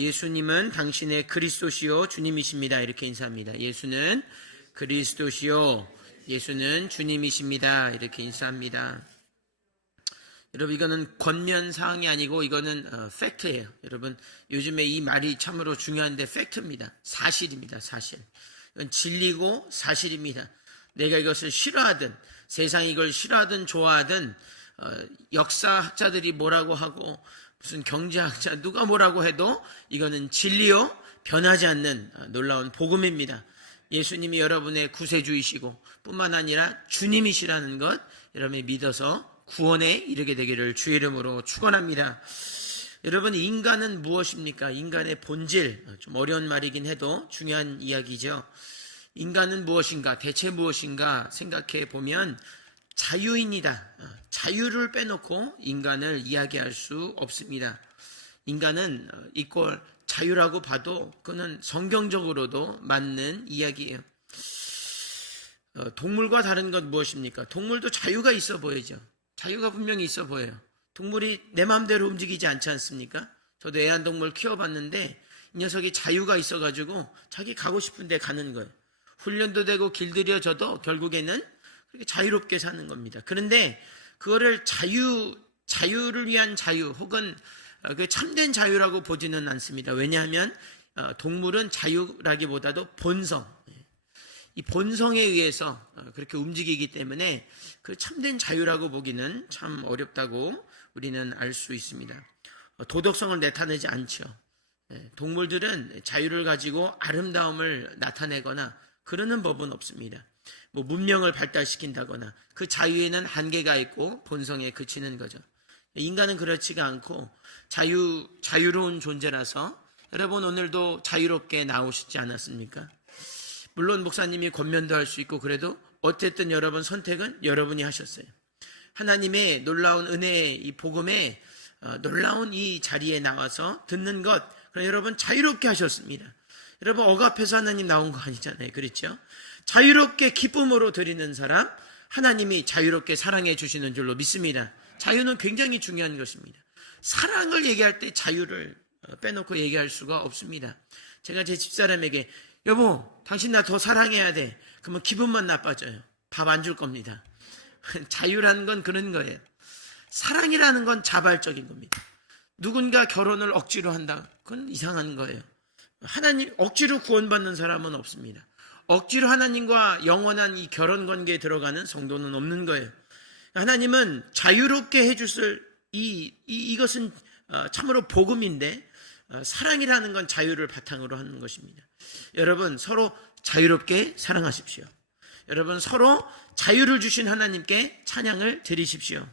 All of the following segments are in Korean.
예수님은 당신의 그리스도시요 주님이십니다. 이렇게 인사합니다. 예수는 그리스도시요, 예수는 주님이십니다. 이렇게 인사합니다. 여러분, 이거는 권면사항이 아니고 이거는 팩트예요. 여러분, 요즘에 이 말이 참으로 중요한데 팩트입니다. 사실입니다. 사실. 이건 진리고 사실입니다. 내가 이것을 싫어하든 세상이 이걸 싫어하든 좋아하든 역사학자들이 뭐라고 하고 무슨 경제학자 누가 뭐라고 해도 이거는 진리요 변하지 않는 놀라운 복음입니다. 예수님이 여러분의 구세주이시고 뿐만 아니라 주님이시라는 것 여러분이 믿어서 구원에 이르게 되기를 주의 이름으로 축원합니다. 여러분, 인간은 무엇입니까? 인간의 본질, 좀 어려운 말이긴 해도 중요한 이야기죠. 인간은 무엇인가, 대체 무엇인가 생각해 보면 자유인이다. 자유를 빼놓고 인간을 이야기할 수 없습니다. 인간은 이꼴 자유라고 봐도 그는 성경적으로도 맞는 이야기예요. 동물과 다른 것 무엇입니까? 동물도 자유가 있어 보이죠. 자유가 분명히 있어 보여요. 동물이 내 마음대로 움직이지 않지 않습니까? 저도 애완동물 키워봤는데 이 녀석이 자유가 있어가지고 자기 가고 싶은 데 가는 거예요. 훈련도 되고 길들여져도 결국에는 그렇게 자유롭게 사는 겁니다. 그런데 그거를 자유를 위한 자유 혹은 그 참된 자유라고 보지는 않습니다. 왜냐하면 동물은 자유라기보다도 본성, 이 본성에 의해서 그렇게 움직이기 때문에 그 참된 자유라고 보기는 참 어렵다고 우리는 알 수 있습니다. 도덕성을 나타내지 않죠. 동물들은 자유를 가지고 아름다움을 나타내거나 그러는 법은 없습니다. 뭐 문명을 발달시킨다거나 그 자유에는 한계가 있고 본성에 그치는 거죠. 인간은 그렇지가 않고 자유로운 존재라서 여러분 오늘도 자유롭게 나오시지 않았습니까? 물론 목사님이 권면도 할 수 있고 그래도 어쨌든 여러분 선택은 여러분이 하셨어요. 하나님의 놀라운 은혜의 이 복음에 놀라운 이 자리에 나와서 듣는 것, 그럼 여러분 자유롭게 하셨습니다. 여러분 억압해서 하나님 나온 거 아니잖아요. 그렇죠? 자유롭게 기쁨으로 드리는 사람, 하나님이 자유롭게 사랑해 주시는 줄로 믿습니다. 자유는 굉장히 중요한 것입니다. 사랑을 얘기할 때 자유를 빼놓고 얘기할 수가 없습니다. 제가 제 집사람에게 여보, 당신 나 더 사랑해야 돼. 그러면 기분만 나빠져요. 밥 안 줄 겁니다. 자유라는 건 그런 거예요. 사랑이라는 건 자발적인 겁니다. 누군가 결혼을 억지로 한다. 그건 이상한 거예요. 하나님 억지로 구원받는 사람은 없습니다. 억지로 하나님과 영원한 이 결혼 관계에 들어가는 성도는 없는 거예요. 하나님은 자유롭게 해주실 이것은 참으로 복음인데 사랑이라는 건 자유를 바탕으로 하는 것입니다. 여러분 서로 자유롭게 사랑하십시오. 여러분 서로 자유를 주신 하나님께 찬양을 드리십시오.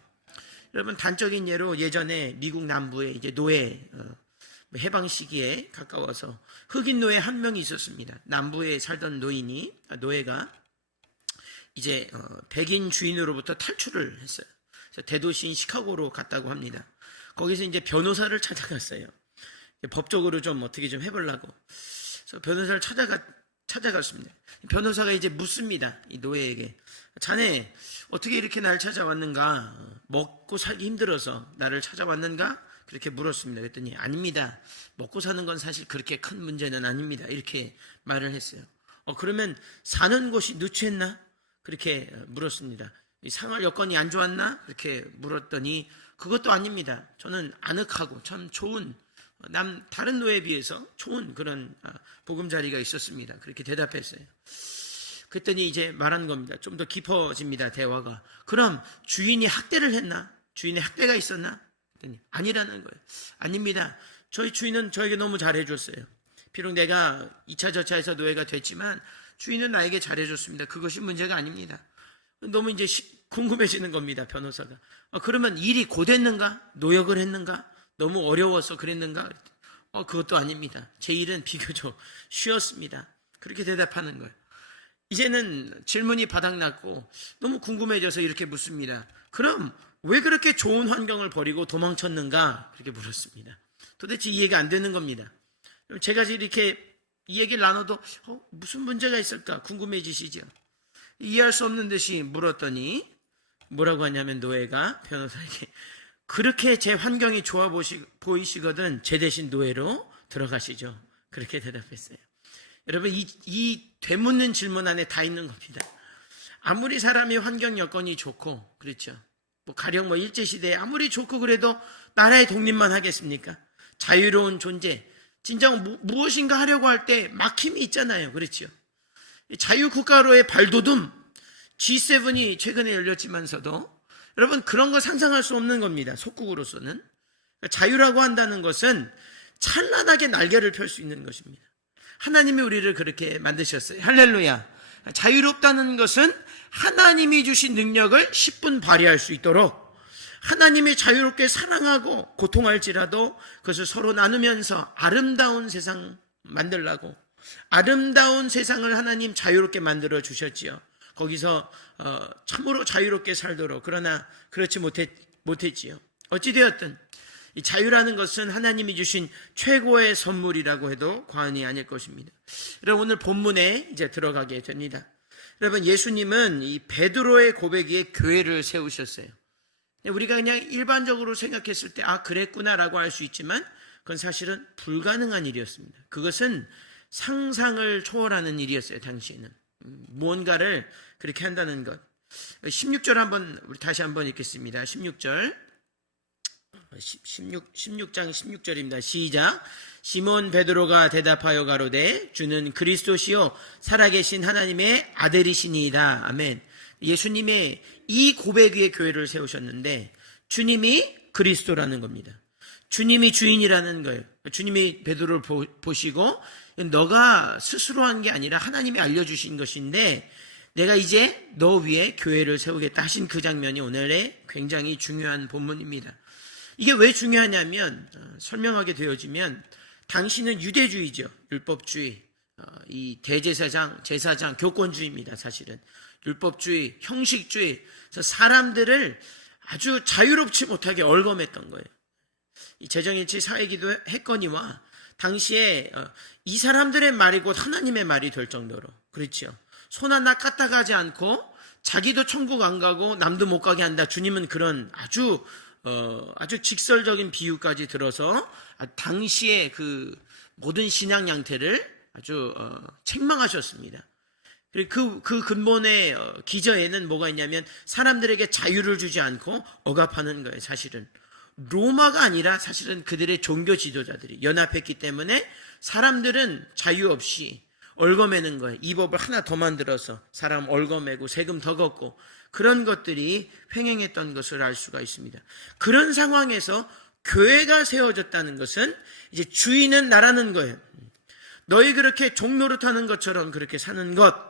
여러분 단적인 예로 예전에 미국 남부에 이제 노예 해방 시기에 가까워서 흑인 노예 한 명이 있었습니다. 남부에 살던 노예가 이제 백인 주인으로부터 탈출을 했어요. 그래서 대도시인 시카고로 갔다고 합니다. 거기서 이제 변호사를 찾아갔어요. 법적으로 좀 어떻게 좀 해보려고. 그래서 변호사를 찾아갔습니다. 변호사가 이제 묻습니다. 이 노예에게. 자네 어떻게 이렇게 나를 찾아왔는가? 먹고 살기 힘들어서 나를 찾아왔는가? 그렇게 물었습니다. 그랬더니 아닙니다. 먹고 사는 건 사실 그렇게 큰 문제는 아닙니다. 이렇게 말을 했어요. 그러면 사는 곳이 누추했나? 그렇게 물었습니다. 생활 여건이 안 좋았나? 그렇게 물었더니 그것도 아닙니다. 저는 아늑하고 참 좋은 다른 노예에 비해서 좋은 그런 보금자리가 있었습니다. 그렇게 대답했어요. 그랬더니 이제 말한 겁니다. 좀 더 깊어집니다. 대화가. 그럼 주인이 학대를 했나? 주인의 학대가 있었나? 그랬더니 아니라는 거예요. 아닙니다. 저희 주인은 저에게 너무 잘해줬어요. 비록 내가 2차 저차에서 노예가 됐지만 주인은 나에게 잘해줬습니다. 그것이 문제가 아닙니다. 너무 이제 궁금해지는 겁니다. 변호사가. 그러면 일이 고됐는가? 노역을 했는가? 너무 어려워서 그랬는가? 그것도 아닙니다. 제 일은 비교적 쉬웠습니다. 그렇게 대답하는 거예요. 이제는 질문이 바닥났고 너무 궁금해져서 이렇게 묻습니다. 그럼 왜 그렇게 좋은 환경을 버리고 도망쳤는가? 그렇게 물었습니다. 도대체 이해가 안 되는 겁니다. 제가 이렇게 이 얘기를 나눠도 무슨 문제가 있을까 궁금해지시죠? 이해할 수 없는 듯이 물었더니 뭐라고 하냐면 노예가 변호사에게 그렇게 제 환경이 좋아 보이시거든 제 대신 노예로 들어가시죠. 그렇게 대답했어요. 여러분, 이 되묻는 질문 안에 다 있는 겁니다. 아무리 사람이 환경 여건이 좋고, 그렇죠. 가령 일제시대에 아무리 좋고 그래도 나라의 독립만 하겠습니까? 자유로운 존재, 진정 무엇인가 하려고 할 때 막힘이 있잖아요. 그렇죠. 자유국가로의 발돋움, G7이 최근에 열렸지만서도 여러분, 그런 거 상상할 수 없는 겁니다. 속국으로서는. 자유라고 한다는 것은 찬란하게 날개를 펼 수 있는 것입니다. 하나님이 우리를 그렇게 만드셨어요. 할렐루야. 자유롭다는 것은 하나님이 주신 능력을 10분 발휘할 수 있도록, 하나님이 자유롭게 사랑하고 고통할지라도 그것을 서로 나누면서 아름다운 세상 만들라고, 아름다운 세상을 하나님 자유롭게 만들어 주셨지요. 거기서 참으로 자유롭게 살도록. 그러나 그렇지 못했지요. 어찌되었든 이 자유라는 것은 하나님이 주신 최고의 선물이라고 해도 과언이 아닐 것입니다. 여러분, 오늘 본문에 이제 들어가게 됩니다. 여러분, 예수님은 이 베드로의 고백 위에 교회를 세우셨어요. 우리가 그냥 일반적으로 생각했을 때 그랬구나라고 할 수 있지만 그건 사실은 불가능한 일이었습니다. 그것은 상상을 초월하는 일이었어요. 당시에는 무언가를 그렇게 한다는 것. 16절 우리 다시 한번 읽겠습니다. 16장 16절입니다. 시작. 시몬 베드로가 대답하여 가로되 주는 그리스도시요 살아계신 하나님의 아들이시니이다. 아멘. 예수님의 이 고백 위에 교회를 세우셨는데 주님이 그리스도라는 겁니다. 주님이 주인이라는 거예요. 주님이 베드로를 보시고 너가 스스로 한 게 아니라 하나님이 알려주신 것인데 내가 이제 너 위에 교회를 세우겠다 하신 그 장면이 오늘의 굉장히 중요한 본문입니다. 이게 왜 중요하냐면 설명하게 되어지면 당시는 유대주의죠. 율법주의, 이 대제사장, 제사장, 교권주의입니다. 사실은 율법주의, 형식주의, 그래서 사람들을 아주 자유롭지 못하게 얼검했던 거예요. 이 재정일치 사회기도 했거니와 당시에 이 사람들의 말이 곧 하나님의 말이 될 정도로, 그렇죠. 손 하나 까딱하지 않고 자기도 천국 안 가고 남도 못 가게 한다. 주님은 그런 아주 직설적인 비유까지 들어서 당시의 그 모든 신앙 양태를 아주 책망하셨습니다. 그리고 그 근본의 기저에는 뭐가 있냐면 사람들에게 자유를 주지 않고 억압하는 거예요. 사실은 로마가 아니라 사실은 그들의 종교 지도자들이 연합했기 때문에 사람들은 자유 없이 얼거매는 거예요. 이 법을 하나 더 만들어서 사람 얼거매고 세금 더 걷고 그런 것들이 횡행했던 것을 알 수가 있습니다. 그런 상황에서 교회가 세워졌다는 것은 이제 주인은 나라는 거예요. 너희 그렇게 종노릇하는 것처럼 그렇게 사는 것,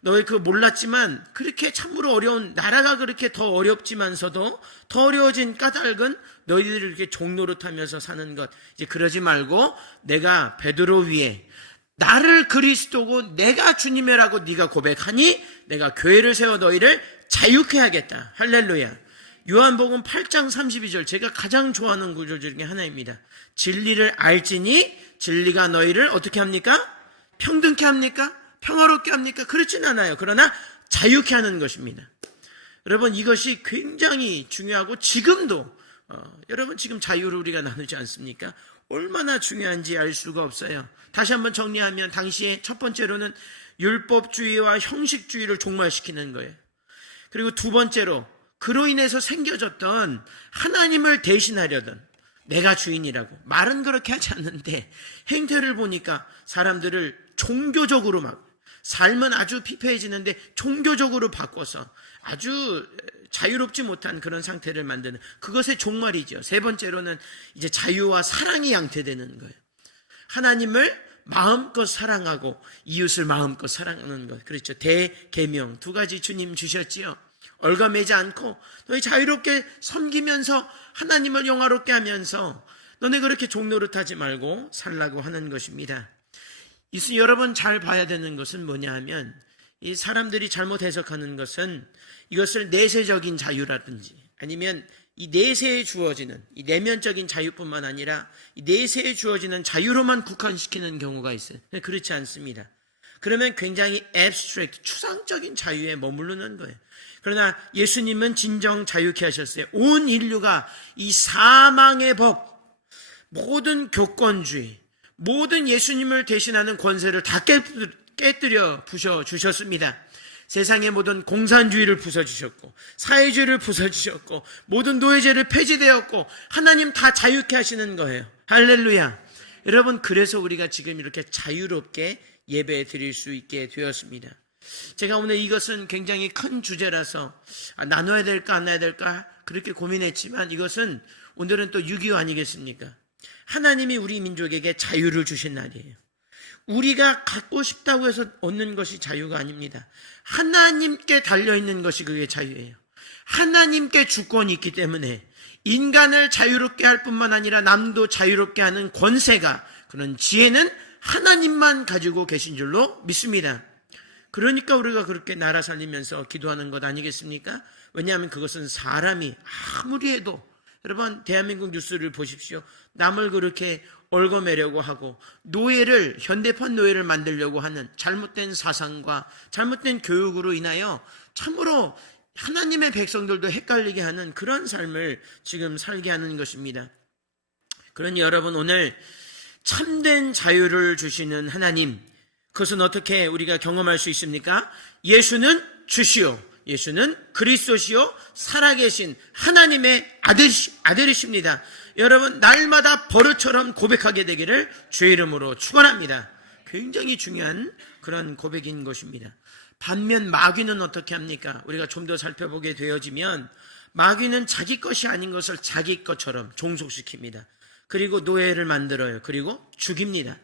너희 그거 몰랐지만 그렇게 참으로 어려운, 나라가 그렇게 더 어렵지만서도 더 어려워진 까닭은 너희들이 이렇게 종노릇하면서 사는 것, 이제 그러지 말고 내가 베드로 위에 나를 그리스도고 내가 주님이라고 네가 고백하니 내가 교회를 세워 너희를 자유케 하겠다. 할렐루야. 요한복음 8장 32절, 제가 가장 좋아하는 구절 중에 하나입니다. 진리를 알지니 진리가 너희를 어떻게 합니까? 평등케 합니까? 평화롭게 합니까? 그렇진 않아요. 그러나 자유케 하는 것입니다. 여러분, 이것이 굉장히 중요하고 지금도 여러분 지금 자유를 우리가 나누지 않습니까? 얼마나 중요한지 알 수가 없어요. 다시 한번 정리하면 당시에 첫 번째로는 율법주의와 형식주의를 종말시키는 거예요. 그리고 두 번째로 그로 인해서 생겨졌던 하나님을 대신하려던, 내가 주인이라고 말은 그렇게 하지 않는데 행태를 보니까 사람들을 종교적으로 막, 삶은 아주 피폐해지는데 종교적으로 바꿔서 아주 자유롭지 못한 그런 상태를 만드는, 그것의 종말이죠. 세 번째로는 이제 자유와 사랑이 양태되는 거예요. 하나님을 마음껏 사랑하고 이웃을 마음껏 사랑하는 것. 그렇죠. 대계명 두 가지 주님 주셨지요. 얼가매지 않고 너희 자유롭게 섬기면서 하나님을 영화롭게 하면서 너네 그렇게 종노릇하지 말고 살라고 하는 것입니다. 여러분 잘 봐야 되는 것은 뭐냐 하면, 이 사람들이 잘못 해석하는 것은 이것을 내세적인 자유라든지 아니면 이 내세에 주어지는 이 내면적인 자유뿐만 아니라 이 내세에 주어지는 자유로만 국한시키는 경우가 있어요. 그렇지 않습니다. 그러면 굉장히 abstract, 추상적인 자유에 머무르는 거예요. 그러나 예수님은 진정 자유케 하셨어요. 온 인류가 이 사망의 법, 모든 교권주의, 모든 예수님을 대신하는 권세를 다 깨뜨려 부셔주셨습니다. 세상의 모든 공산주의를 부숴주셨고, 사회주의를 부숴주셨고, 모든 노예제를 폐지되었고, 하나님 다 자유케 하시는 거예요. 할렐루야. 여러분, 그래서 우리가 지금 이렇게 자유롭게 예배 드릴 수 있게 되었습니다. 제가 오늘 이것은 굉장히 큰 주제라서 나눠야 될까 안 나눠야 될까 그렇게 고민했지만, 이것은 오늘은 또 6.25 아니겠습니까? 하나님이 우리 민족에게 자유를 주신 날이에요. 우리가 갖고 싶다고 해서 얻는 것이 자유가 아닙니다. 하나님께 달려있는 것이 그게 자유예요. 하나님께 주권이 있기 때문에 인간을 자유롭게 할 뿐만 아니라 남도 자유롭게 하는 권세가, 그런 지혜는 하나님만 가지고 계신 줄로 믿습니다. 그러니까 우리가 그렇게 나라 살리면서 기도하는 것 아니겠습니까? 왜냐하면 그것은 사람이 아무리 해도, 여러분 대한민국 뉴스를 보십시오. 남을 그렇게 얽어매려고 하고 현대판 노예를 만들려고 하는 잘못된 사상과 잘못된 교육으로 인하여 참으로 하나님의 백성들도 헷갈리게 하는 그런 삶을 지금 살게 하는 것입니다. 그러니 여러분, 오늘 참된 자유를 주시는 하나님, 그것은 어떻게 우리가 경험할 수 있습니까? 예수는 주시오, 예수는 그리스도시요 살아계신 하나님의 아들이십니다. 여러분, 날마다 버릇처럼 고백하게 되기를 주의 이름으로 축원합니다. 굉장히 중요한 그런 고백인 것입니다. 반면 마귀는 어떻게 합니까? 우리가 좀 더 살펴보게 되어지면 마귀는 자기 것이 아닌 것을 자기 것처럼 종속시킵니다. 그리고 노예를 만들어요. 그리고 죽입니다.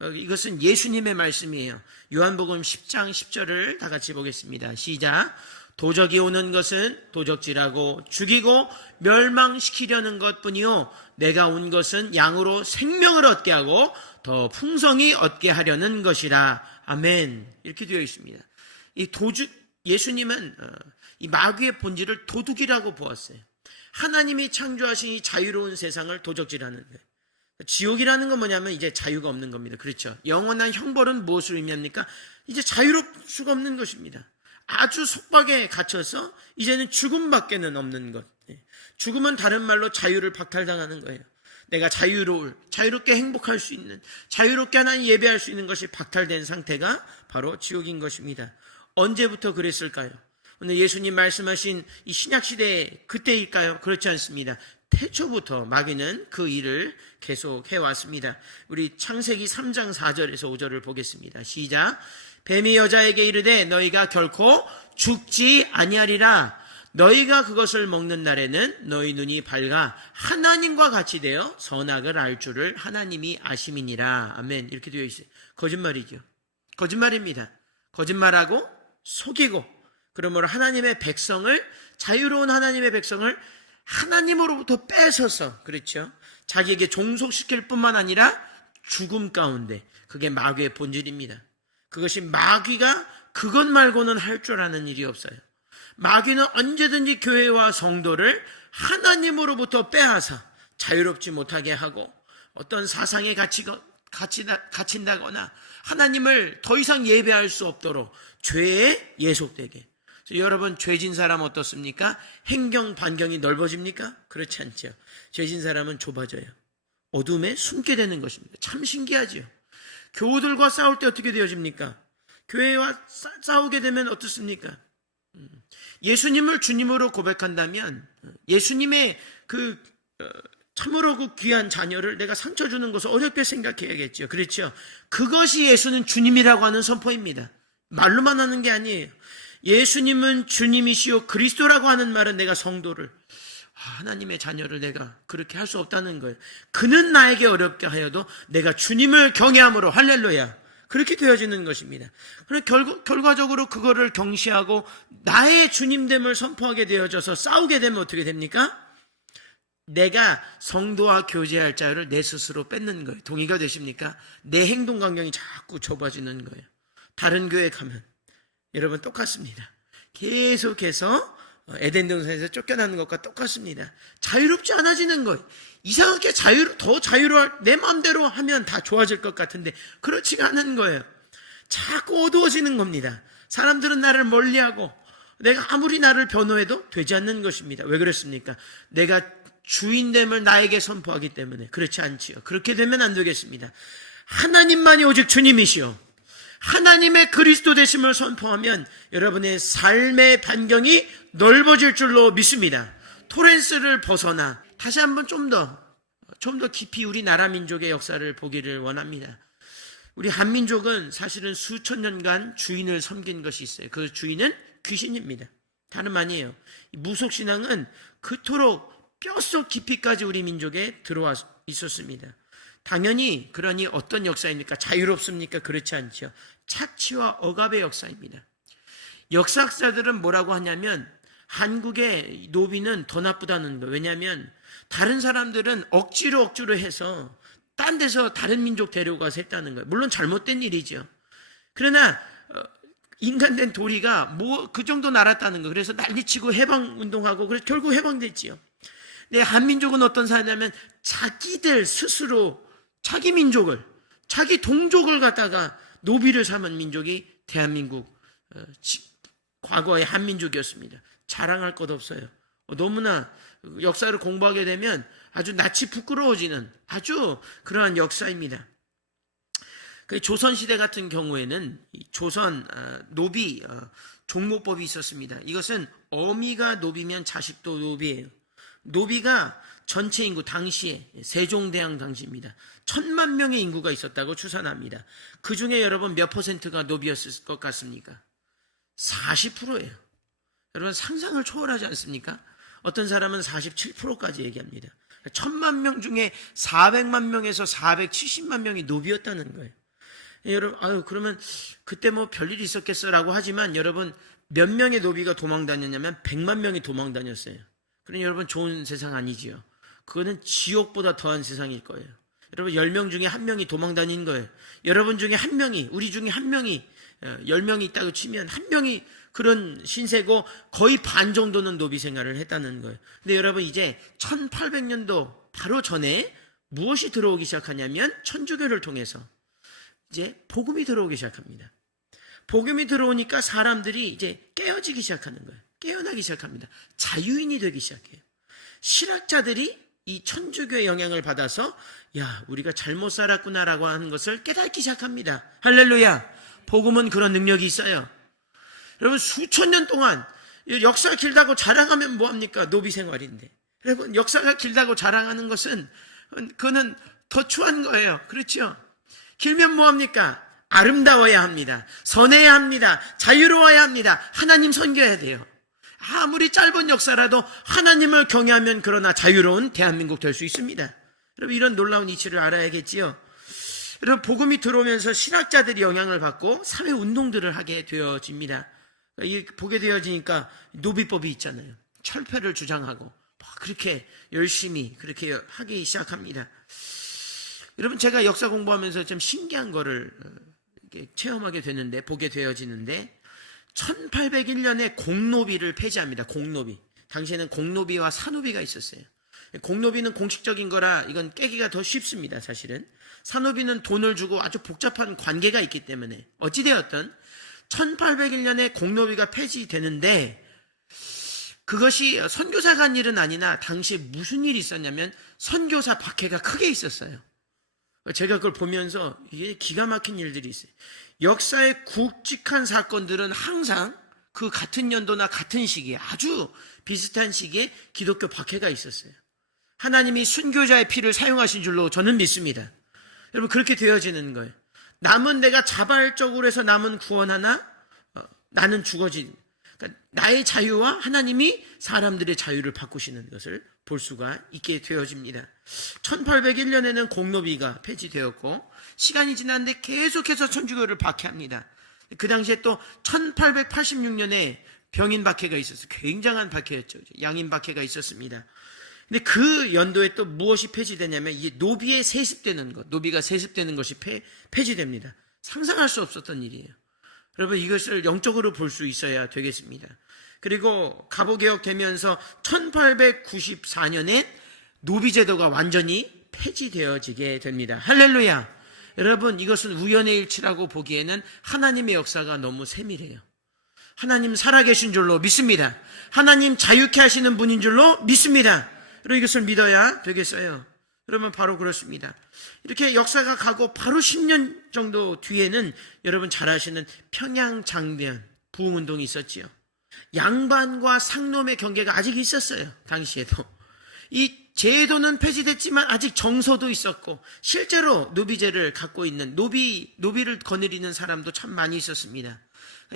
이것은 예수님의 말씀이에요. 요한복음 10장 10절을 다 같이 보겠습니다. 시작. 도적이 오는 것은 도적질하고 죽이고 멸망시키려는 것뿐이요 내가 온 것은 양으로 생명을 얻게 하고 더 풍성히 얻게 하려는 것이라. 아멘. 이렇게 되어 있습니다. 예수님은 이 마귀의 본질을 도둑이라고 보았어요. 하나님이 창조하신 이 자유로운 세상을 도적질하는 거예요. 지옥이라는 건 뭐냐면 이제 자유가 없는 겁니다. 그렇죠? 영원한 형벌은 무엇을 의미합니까? 이제 자유로울 수가 없는 것입니다. 아주 속박에 갇혀서 이제는 죽음밖에는 없는 것. 죽음은 다른 말로 자유를 박탈당하는 거예요. 내가 자유롭게 행복할 수 있는, 자유롭게 하나님 예배할 수 있는 것이 박탈된 상태가 바로 지옥인 것입니다. 언제부터 그랬을까요? 오늘 예수님 말씀하신 이 신약시대 그때일까요? 그렇지 않습니다. 태초부터 마귀는 그 일을 계속 해왔습니다. 우리 창세기 3장 4절에서 5절을 보겠습니다. 시작. 뱀이 여자에게 이르되 너희가 결코 죽지 아니하리라. 너희가 그것을 먹는 날에는 너희 눈이 밝아 하나님과 같이 되어 선악을 알 줄을 하나님이 아심이니라. 아멘. 이렇게 되어 있어요. 거짓말이죠. 거짓말입니다. 거짓말하고 속이고, 그러므로 하나님의 백성을, 자유로운 하나님의 백성을 하나님으로부터 뺏어서, 그렇죠, 자기에게 종속시킬 뿐만 아니라 죽음 가운데, 그게 마귀의 본질입니다. 그것이 마귀가 그것 말고는 할 줄 아는 일이 없어요. 마귀는 언제든지 교회와 성도를 하나님으로부터 빼앗아 자유롭지 못하게 하고 어떤 사상에 갇힌다거나 하나님을 더 이상 예배할 수 없도록 죄에 예속되게. 여러분, 죄진 사람 어떻습니까? 행경 반경이 넓어집니까? 그렇지 않죠. 죄진 사람은 좁아져요. 어둠에 숨게 되는 것입니다. 참 신기하죠. 교우들과 싸울 때 어떻게 되어집니까? 교회와 싸우게 되면 어떻습니까? 예수님을 주님으로 고백한다면 예수님의 참으로 그 귀한 자녀를 내가 상처 주는 것을 어렵게 생각해야겠죠. 그렇죠? 그것이 예수는 주님이라고 하는 선포입니다. 말로만 하는 게 아니에요. 예수님은 주님이시오 그리스도라고 하는 말은 내가 성도를, 하나님의 자녀를 내가 그렇게 할 수 없다는 거예요. 그는 나에게 어렵게 하여도 내가 주님을 경외함으로, 할렐루야, 그렇게 되어지는 것입니다. 그래서 결과적으로 그거를 경시하고 나의 주님됨을 선포하게 되어져서 싸우게 되면 어떻게 됩니까? 내가 성도와 교제할 자유를 내 스스로 뺏는 거예요. 동의가 되십니까? 내 행동 반경이 자꾸 좁아지는 거예요. 다른 교회 가면 여러분 똑같습니다. 계속해서 에덴 동산에서 쫓겨나는 것과 똑같습니다. 자유롭지 않아지는 거예요. 이상하게 더 자유로울, 내 마음대로 하면 다 좋아질 것 같은데 그렇지가 않은 거예요. 자꾸 어두워지는 겁니다. 사람들은 나를 멀리하고 내가 아무리 나를 변호해도 되지 않는 것입니다. 왜 그렇습니까? 내가 주인됨을 나에게 선포하기 때문에 그렇지 않지요. 그렇게 되면 안 되겠습니다. 하나님만이 오직 주님이시오. 하나님의 그리스도 되심을 선포하면 여러분의 삶의 반경이 넓어질 줄로 믿습니다. 토렌스를 벗어나 다시 한번 좀 더 깊이 우리 나라 민족의 역사를 보기를 원합니다. 우리 한민족은 사실은 수천 년간 주인을 섬긴 것이 있어요. 그 주인은 귀신입니다. 다름 아니에요. 무속신앙은 그토록 뼛속 깊이까지 우리 민족에 들어와 있었습니다. 당연히 그러니 어떤 역사입니까? 자유롭습니까? 그렇지 않죠. 착취와 억압의 역사입니다. 역사학자들은 뭐라고 하냐면 한국의 노비는 더 나쁘다는 거예요. 왜냐하면 다른 사람들은 억지로 해서 딴 데서 다른 민족 데려가서 했다는 거예요. 물론 잘못된 일이죠. 그러나 인간된 도리가 그 정도 날았다는 거예요. 그래서 난리치고 해방운동하고 그래서 결국 해방됐지요. 근데 한민족은 어떤 사회냐면 자기들 스스로 자기 민족을, 자기 동족을 갖다가 노비를 삼은 민족이 대한민국 과거의 한민족이었습니다. 자랑할 것 없어요. 너무나 역사를 공부하게 되면 아주 낯이 부끄러워지는 아주 그러한 역사입니다. 조선시대 같은 경우에는 조선 노비 종모법이 있었습니다. 이것은 어미가 노비면 자식도 노비예요. 노비가 전체 인구, 당시에 세종대왕 당시입니다. 1000만 명의 인구가 있었다고 추산합니다. 그 중에 여러분 몇 퍼센트가 노비였을 것 같습니까? 40%예요. 여러분 상상을 초월하지 않습니까? 어떤 사람은 47%까지 얘기합니다. 1000만 명 중에 400만 명에서 470만 명이 노비였다는 거예요. 여러분, 그러면 그때 뭐 별일이 있었겠어라고 하지만 여러분 몇 명의 노비가 도망 다녔냐면 100만 명이 도망 다녔어요. 그러니 여러분 좋은 세상 아니지요. 그거는 지옥보다 더한 세상일 거예요. 여러분 10명 중에 1명이 도망 다닌 거예요. 여러분 중에 1명이, 우리 중에 1명이 10명이 있다고 치면 1명이 그런 신세고 거의 반 정도는 노비 생활을 했다는 거예요. 근데 여러분 이제 1800년도 바로 전에 무엇이 들어오기 시작하냐면 천주교를 통해서 이제 복음이 들어오기 시작합니다. 복음이 들어오니까 사람들이 이제 깨어지기 시작하는 거예요. 깨어나기 시작합니다. 자유인이 되기 시작해요. 실학자들이 이 천주교의 영향을 받아서 야, 우리가 잘못 살았구나라고 하는 것을 깨닫기 시작합니다. 할렐루야. 복음은 그런 능력이 있어요. 여러분 수천 년 동안 역사가 길다고 자랑하면 뭐합니까? 노비 생활인데. 여러분 역사가 길다고 자랑하는 것은 그거는 더 추한 거예요. 그렇죠? 길면 뭐합니까? 아름다워야 합니다. 선해야 합니다. 자유로워야 합니다. 하나님 섬겨야 돼요. 아무리 짧은 역사라도 하나님을 경외하면 그러나 자유로운 대한민국 될 수 있습니다. 여러분 이런 놀라운 이치를 알아야겠지요. 여러분 복음이 들어오면서 신학자들이 영향을 받고 사회운동들을 하게 되어집니다. 보게 되어지니까 노비법이 있잖아요. 철폐를 주장하고 그렇게 열심히 그렇게 하기 시작합니다. 여러분 제가 역사 공부하면서 좀 신기한 거를 체험하게 되는데 보게 되어지는데 1801년에 공노비를 폐지합니다. 공노비. 당시에는 공노비와 사노비가 있었어요. 공노비는 공식적인 거라 이건 깨기가 더 쉽습니다. 사실은. 사노비는 돈을 주고 아주 복잡한 관계가 있기 때문에 어찌되었든 1801년에 공노비가 폐지되는데 그것이 선교사가 한 일은 아니나 당시에 무슨 일이 있었냐면 선교사 박해가 크게 있었어요. 제가 그걸 보면서 이게 기가 막힌 일들이 있어요. 역사의 굵직한 사건들은 항상 그 같은 연도나 같은 시기에 아주 비슷한 시기에 기독교 박해가 있었어요. 하나님이 순교자의 피를 사용하신 줄로 저는 믿습니다. 여러분 그렇게 되어지는 거예요. 남은 내가 자발적으로 해서 남은 구원하나 나는 죽어진 그러니까 나의 자유와 하나님이 사람들의 자유를 바꾸시는 것을 볼 수가 있게 되어집니다. 1801년에는 공노비가 폐지되었고 시간이 지났는데 계속해서 천주교를 박해합니다. 그 당시에 또 1886년에 병인 박해가 있었어요. 굉장한 박해였죠. 양인 박해가 있었습니다. 근데 그 연도에 또 무엇이 폐지되냐면 이게 노비의 세습되는 것, 노비가 세습되는 것이 폐지됩니다. 상상할 수 없었던 일이에요. 여러분 이것을 영적으로 볼 수 있어야 되겠습니다. 그리고 갑오개혁되면서 1894년에 노비제도가 완전히 폐지되어지게 됩니다. 할렐루야. 여러분 이것은 우연의 일치라고 보기에는 하나님의 역사가 너무 세밀해요. 하나님 살아계신 줄로 믿습니다. 하나님 자유케 하시는 분인 줄로 믿습니다. 여러분 이것을 믿어야 되겠어요. 여러분 바로 그렇습니다. 이렇게 역사가 가고 바로 10년 정도 뒤에는 여러분 잘 아시는 평양장대현 부흥운동이 있었지요. 양반과 상놈의 경계가 아직 있었어요. 당시에도. 이 제도는 폐지됐지만 아직 정서도 있었고 실제로 노비제를 갖고 있는 노비를 거느리는 사람도 참 많이 있었습니다.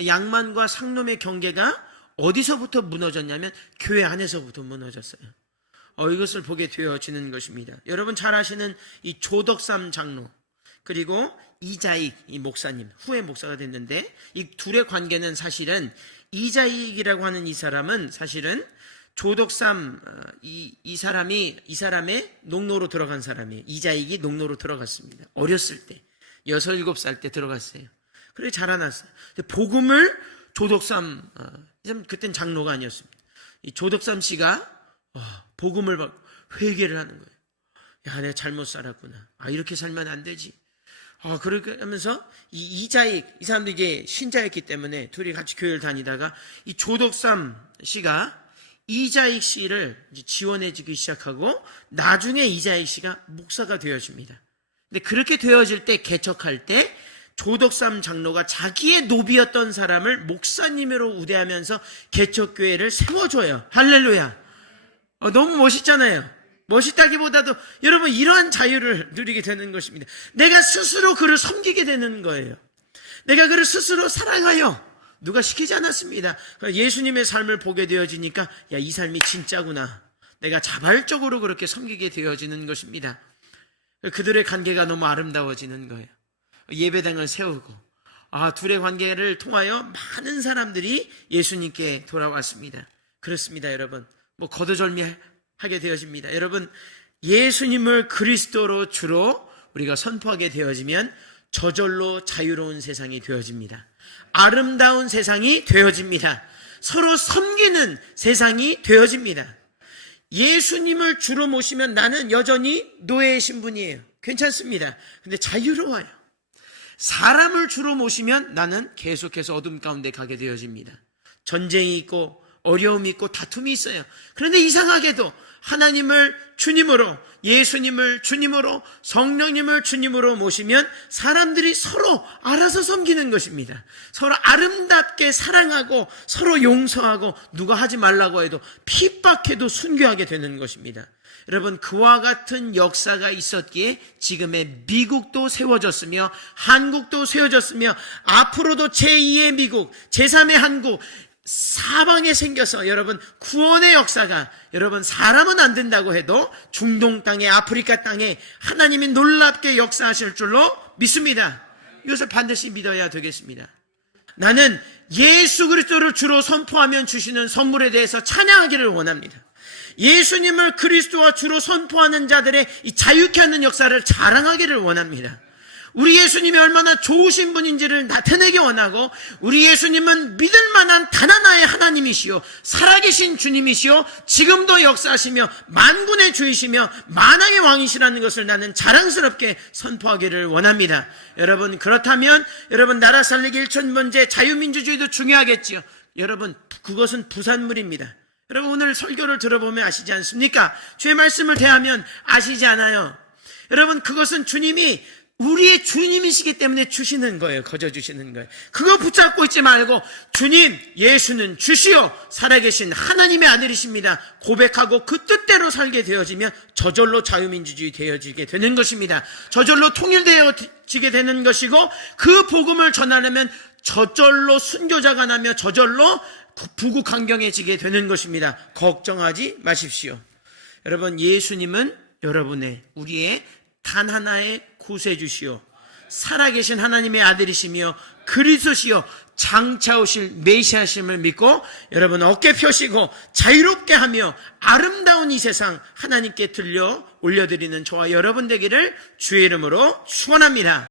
양반과 상놈의 경계가 어디서부터 무너졌냐면 교회 안에서부터 무너졌어요. 이것을 보게 되어지는 것입니다. 여러분 잘 아시는 이 조덕삼 장로 그리고 이자익 이 목사님 후에 목사가 됐는데 이 둘의 관계는 사실은 이자익이라고 하는 이 사람은 사실은 조덕삼 이 사람의 농노로 들어간 사람이에요. 이자익이 농노로 들어갔습니다. 어렸을 때 6, 7살 때 들어갔어요. 그래 자라났어요. 근데 복음을 조덕삼 그땐 장로가 아니었습니다. 이 조덕삼 씨가 복음을 받고 회개를 하는 거예요. 야, 내가 잘못 살았구나. 이렇게 살면 안 되지. 그렇게 하면서 이 이자익 이 사람도 이제 신자였기 때문에 둘이 같이 교회를 다니다가 이 조덕삼 씨가 이자익 씨를 지원해주기 시작하고 나중에 이자익 씨가 목사가 되어집니다. 근데 그렇게 되어질 때 개척할 때 조덕삼 장로가 자기의 노비였던 사람을 목사님으로 우대하면서 개척교회를 세워줘요. 할렐루야. 너무 멋있잖아요. 멋있다기보다도 여러분 이러한 자유를 누리게 되는 것입니다. 내가 스스로 그를 섬기게 되는 거예요. 내가 그를 스스로 사랑하여 누가 시키지 않았습니다. 예수님의 삶을 보게 되어지니까 이 삶이 진짜구나. 내가 자발적으로 그렇게 섬기게 되어지는 것입니다. 그들의 관계가 너무 아름다워지는 거예요. 예배당을 세우고 둘의 관계를 통하여 많은 사람들이 예수님께 돌아왔습니다. 그렇습니다, 여러분. 거두절미하게 되어집니다. 여러분, 예수님을 그리스도로 주로 우리가 선포하게 되어지면 저절로 자유로운 세상이 되어집니다. 아름다운 세상이 되어집니다. 서로 섬기는 세상이 되어집니다. 예수님을 주로 모시면 나는 여전히 노예의 신분이에요. 괜찮습니다. 근데 자유로워요. 사람을 주로 모시면 나는 계속해서 어둠 가운데 가게 되어집니다. 전쟁이 있고 어려움이 있고 다툼이 있어요. 그런데 이상하게도 하나님을 주님으로, 예수님을 주님으로, 성령님을 주님으로 모시면 사람들이 서로 알아서 섬기는 것입니다. 서로 아름답게 사랑하고 서로 용서하고 누가 하지 말라고 해도 핍박해도 순교하게 되는 것입니다. 여러분, 그와 같은 역사가 있었기에 지금의 미국도 세워졌으며 한국도 세워졌으며 앞으로도 제2의 미국, 제3의 한국 사방에 생겨서 여러분 구원의 역사가 여러분 사람은 안 된다고 해도 중동 땅에 아프리카 땅에 하나님이 놀랍게 역사하실 줄로 믿습니다. 이것을 반드시 믿어야 되겠습니다. 나는 예수 그리스도를 주로 선포하면 주시는 선물에 대해서 찬양하기를 원합니다. 예수님을 그리스도와 주로 선포하는 자들의 이 자유케 하는 역사를 자랑하기를 원합니다. 우리 예수님이 얼마나 좋으신 분인지를 나타내기 원하고 우리 예수님은 믿을 만한 단 하나의 하나님이시요 살아계신 주님이시요 지금도 역사하시며 만군의 주이시며 만왕의 왕이시라는 것을 나는 자랑스럽게 선포하기를 원합니다. 여러분 그렇다면 여러분 나라 살리기 1,000번째 자유민주주의도 중요하겠지요. 여러분 그것은 부산물입니다. 여러분 오늘 설교를 들어보면 아시지 않습니까? 주의 말씀을 대하면 아시지 않아요? 여러분 그것은 주님이 우리의 주님이시기 때문에 주시는 거예요. 거저 주시는 거예요. 그거 붙잡고 있지 말고 주님 예수는 주시오 살아계신 하나님의 아들이십니다 고백하고 그 뜻대로 살게 되어지면 저절로 자유민주주의 되어지게 되는 것입니다. 저절로 통일되어지게 되는 것이고 그 복음을 전하려면 저절로 순교자가 나며 저절로 부국강경해지게 되는 것입니다. 걱정하지 마십시오. 여러분 예수님은 여러분의 우리의 단 하나의 구세주시오 살아계신 하나님의 아들이시며 그리스도시요 장차 오실 메시아심을 믿고 여러분 어깨 펴시고 자유롭게 하며 아름다운 이 세상 하나님께 들려 올려드리는 저와 여러분 되기를 주의 이름으로 축원합니다.